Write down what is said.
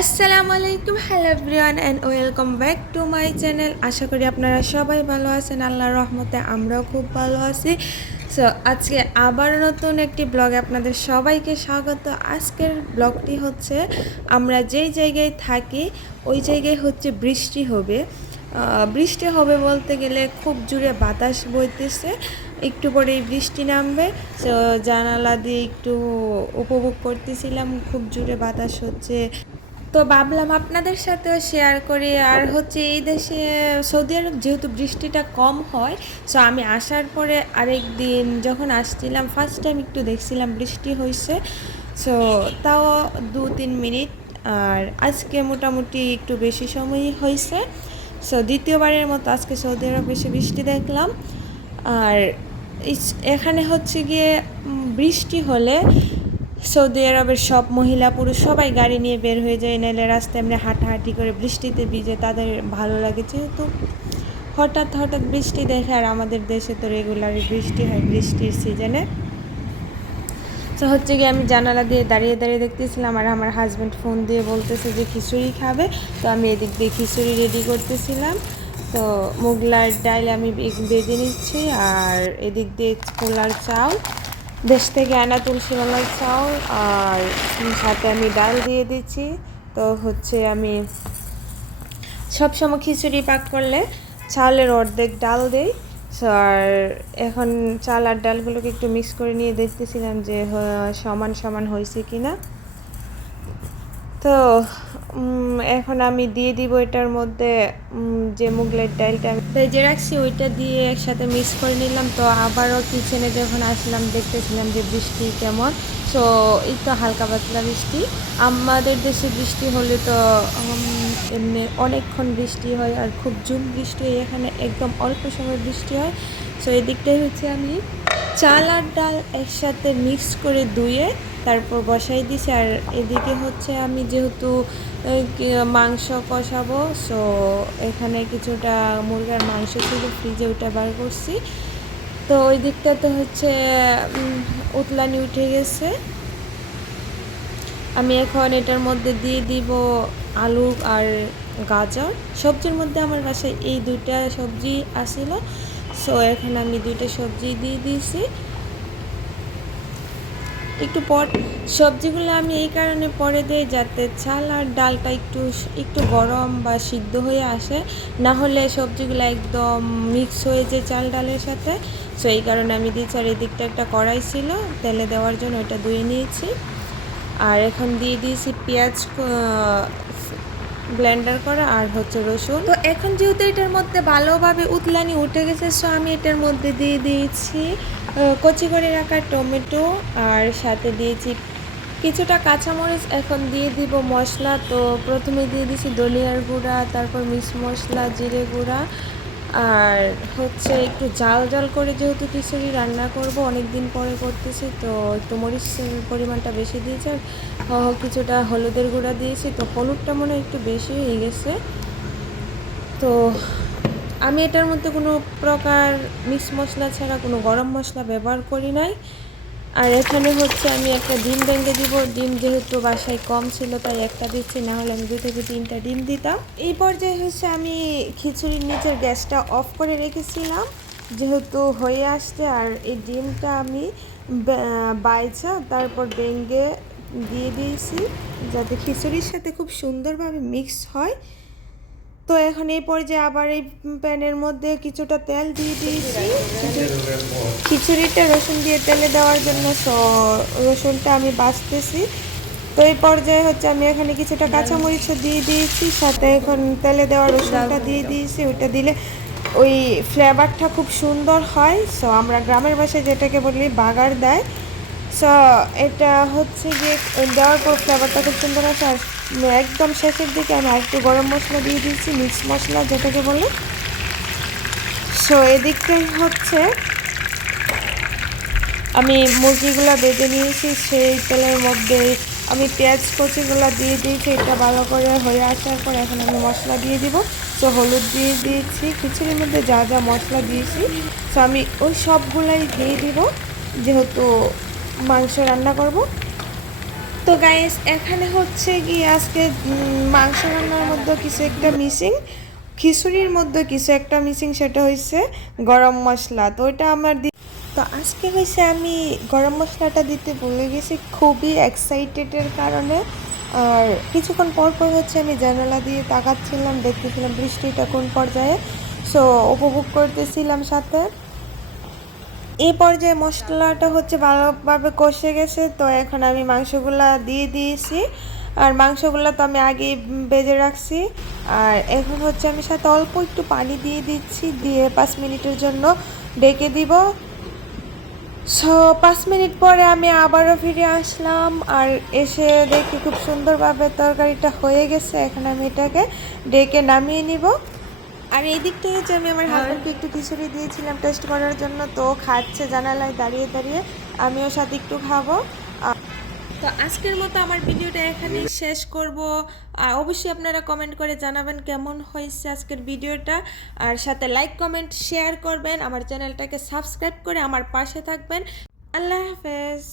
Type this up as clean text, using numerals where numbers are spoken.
আসসালামু আলাইকুম, hello everyone and welcome back to my channel. আশা করি আপনারা সবাই ভালো আছেন। আল্লাহর রহমতে আমরাও খুব ভালো আছি। সো আজকে আবার নতুন একটি ব্লগে আপনাদের সবাইকে স্বাগত। আজকের ব্লগটি হচ্ছে আমরা যেই জায়গায় থাকি ওই জায়গায় হচ্ছে বৃষ্টি হবে। বৃষ্টি হবে বলতে গেলে খুব জোরে বাতাস বইতেছে, একটু পরেই বৃষ্টি নামবে। সো জানালা দিয়ে একটু উপভোগ করতেছিলাম, খুব জোরে বাতাস হচ্ছে। তো ভাবলাম আপনাদের সাথেও শেয়ার করি। আর হচ্ছে এই দেশে সৌদি আরব যেহেতু বৃষ্টিটা কম হয়, সো আমি আসার পরে আরেক দিন যখন আসছিলাম ফার্স্ট টাইম একটু দেখছিলাম বৃষ্টি হয়েছে, সো তাও 2-3 মিনিট। আর আজকে মোটামুটি একটু বেশি সময়ই হয়েছে। সো দ্বিতীয়বারের মতো আজকে সৌদি আরব এসে বৃষ্টি দেখলাম। আর এখানে হচ্ছে গিয়ে বৃষ্টি হলে সৌদি আরবের সব মহিলা পুরুষ সবাই গাড়ি নিয়ে বের হয়ে যায়, নাহলে রাস্তায় এমনি হাঁটাহাঁটি করে বৃষ্টিতে ভিজে তাদের ভালো লাগে। যেহেতু হঠাৎ হঠাৎ বৃষ্টি দেখে, আর আমাদের দেশে তো রেগুলারই বৃষ্টি হয় বৃষ্টির সিজনে। তো হচ্ছে গিয়ে আমি জানালা দিয়ে দাঁড়িয়ে দাঁড়িয়ে দেখতেছিলাম, আর আমার হাজব্যান্ড ফোন দিয়ে বলতেছে যে খিচুড়ি খাবে। তো আমি এদিক দিয়ে খিচুড়ি রেডি করতেছিলাম। তো মুগলার ডাল আমি বেজে নিচ্ছি, আর এদিক দিয়ে পোলার চাউল, দেশ থেকে আনা তুলসীওয়ালার চাউল, আর সাথে আমি ডাল দিয়ে দিচ্ছি। তো হচ্ছে আমি সবসময় খিচুড়ি পাক করলে চালের অর্ধেক ডাল দেই। আর এখন চাল আর ডালগুলোকে একটু মিক্স করে নিয়ে দেখতেছিলাম যে সমান সমান হয়েছে কি না। তো এখন আমি দিয়ে দিব এটার মধ্যে যে মুগলের ডালটা আমি ভেজে রাখছি ওইটা দিয়ে একসাথে মিক্স করে নিলাম। তো আবারও কিচেনে যখন আসলাম দেখতেছিলাম যে বৃষ্টি কেমন। সো এই তো হালকা পাতলা বৃষ্টি। আমাদের দেশে বৃষ্টি হলে তো এমনি অনেকক্ষণ বৃষ্টি হয়, আর খুব জুম বৃষ্টি হয়। এখানে একদম অল্প সময় বৃষ্টি হয়। সো এদিকটাই হচ্ছে আমি চাল আর ডাল একসাথে মিক্স করে ধুয়ে তারপর বসাই দিছি। আর এদিকে হচ্ছে আমি যেহেতু মাংস কষাবো, সো এখানে কিছুটা মুরগার মাংস ছিল ফ্রিজে, ওটা বার করছি। তো ওই দিকটাতে হচ্ছে উতলানি উঠে গেছে। আমি এখন এটার মধ্যে দিয়ে দিব আলু আর গাজর। সবজির মধ্যে আমার বাসায় এই দুইটা সবজি আসিল, সো এখন আমি দুইটা সবজি দিয়ে দিয়েছি। একটু পর সবজিগুলো আমি এই কারণে পরে দিই যাতে চাল আর ডালটা একটু একটু গরম বা সিদ্ধ হয়ে আসে, না হলে সবজিগুলো একদম মিক্স হয়ে যায় চাল ডালের সাথে। সো এই কারণে আমি দিচ্ছি। আর এদিকটা একটা কড়াই ছিল তেলে দেওয়ার জন্য, ওটা ধুয়ে নিয়েছি। আর এখন দিয়ে দিয়েছি পেঁয়াজ ব্লেন্ডার করা, আর হচ্ছে রসুন। তো এখন যেহেতু এটার মধ্যে ভালোভাবে উতলানি উঠে গেছে, সো আমি এটার মধ্যে দিয়ে দিয়েছি কচি করে রাখা টমেটো, আর সাথে দিয়েছি কিছুটা কাঁচামরিচ। এখন দিয়ে দিব মশলা। তো প্রথমে দিয়ে দিয়েছি ধনিয়ার গুঁড়া, তারপর মিক্স মশলা, জিরে গুঁড়া, আর হচ্ছে একটু জাল জাল করে, যেহেতু খিচুড়ি রান্না করব অনেক দিন পরে করতেছি, তো একটু মরিচের পরিমাণটা বেশি দিয়েছি। আর কিছুটা হলুদের গুঁড়া দিয়েছি। তো হলুদটা মনে হয় একটু বেশি হয়ে গেছে। তো আমি এটার মধ্যে কোনো প্রকার মিক্স মশলা ছাড়া কোনো গরম মশলা ব্যবহার করি নাই। আর এখানে হচ্ছে আমি একটা ডিম ভেঙে দিব। ডিম যেহেতু বাসায় কম ছিল তাই একটা দিচ্ছি, না হলে আমি 2 থেকে 3টা ডিম দিতাম। এই পর্যায়ে হচ্ছে আমি খিচুড়ির নিচের গ্যাসটা অফ করে রেখেছিলাম, যেহেতু হয়ে আসছে। আর এই ডিমটা আমি বাইচা তারপর ভেঙে দিয়ে দিয়েছি যাতে খিচুড়ির সাথে খুব সুন্দরভাবে মিক্স হয়। তো এখন এই পর্যায়ে আবার এই প্যানের মধ্যে কিছুটা তেল দিয়ে দিয়েছি খিচুড়িটা রসুন দিয়ে তেলে দেওয়ার জন্য। রসুনটা আমি বাছতেছি। তো এই পর্যায়ে হচ্ছে আমি এখানে কিছুটা কাঁচামরিচ দিয়ে দিয়েছি, সাথে এখন তেলে দেওয়া রসুনটা দিয়ে দিয়েছি। ওইটা দিলে ওই ফ্লেভারটা খুব সুন্দর হয়। সো আমরা গ্রামের ভাষায় যেটাকে বলি বাগার দেয়। সো এটা হচ্ছে গিয়ে দেওয়ার পর ফ্লেভারটা খুব সুন্দর আসে। আর একদম শেষের দিকে আমি আরেকটু গরম মশলা দিয়ে দিচ্ছি, মিক্স মশলা যেটাকে বলে। সো এদিকটাই হচ্ছে আমি মুরগিগুলো বেজে নিয়েছি, সেই তেলের মধ্যে আমি পেঁয়াজ কচিগুলো দিয়ে দিয়েছি। এটা ভালো করে হয়ে আসার পর এখন আমি মশলা দিয়ে দিব। তো হলুদ দিয়ে দিয়েছি, খিচুড়ির মধ্যে যা যা মশলা দিয়েছি তো আমি ওই সবগুলাই দিয়ে দিব, যেহেতু মাংস রান্না করব। তো তো গাইস এখানে হচ্ছে কি আজকে মাংস রান্নার মধ্যে কিছু একটা মিসিং, খিচুড়ির মধ্যে কিছু একটা মিসিং, সেটা হয়েছে গরম মশলা। তো ওইটা আমার তো আজকে হয়েছে আমি গরম মশলাটা দিতে ভুলে গেছি খুবই এক্সাইটেডের কারণে। আর কিছুক্ষণ পর পর হচ্ছে আমি জানালা দিয়ে তাকাচ্ছিলাম, দেখতেছিলাম বৃষ্টিটা কোন পর্যায়ে, সো উপভোগ করতেছিলাম সাথে। এই পর্যায়ে মশলাটা হচ্ছে ভালোভাবে কষে গেছে। তো এখন আমি মাংসগুলা দিয়ে দিয়েছি, আর মাংসগুলো তো আমি আগেই ভেজে রাখছি। আর এখন হচ্ছে আমি সাথে অল্প একটু পানি দিয়ে দিচ্ছি, দিয়ে 5 মিনিটের জন্য ডেকে দিব। সো 5 মিনিট পরে আমি আবারও ফিরে আসলাম, আর এসে দেখি খুব সুন্দরভাবে তরকারিটা হয়ে গেছে। এখন আমি এটাকে ডেকে নামিয়ে নিব। আর এই দিক থেকে যে আমি আমার হাজব্যান্ডকে একটু খিচুড়ি দিয়েছিলাম টেস্ট করার জন্য, তো খাচ্ছে জানালায় দাঁড়িয়ে দাঁড়িয়ে, আমিও সাথে একটু খাবো। তো আজকের মতো আমার ভিডিওটা এখানেই শেষ করব। আর অবশ্যই আপনারা কমেন্ট করে জানাবেন কেমন হয়েছে আজকের ভিডিওটা, আর সাথে লাইক কমেন্ট শেয়ার করবেন, আমার চ্যানেলটাকে সাবস্ক্রাইব করে আমার পাশে থাকবেন। আল্লাহ হাফেজ।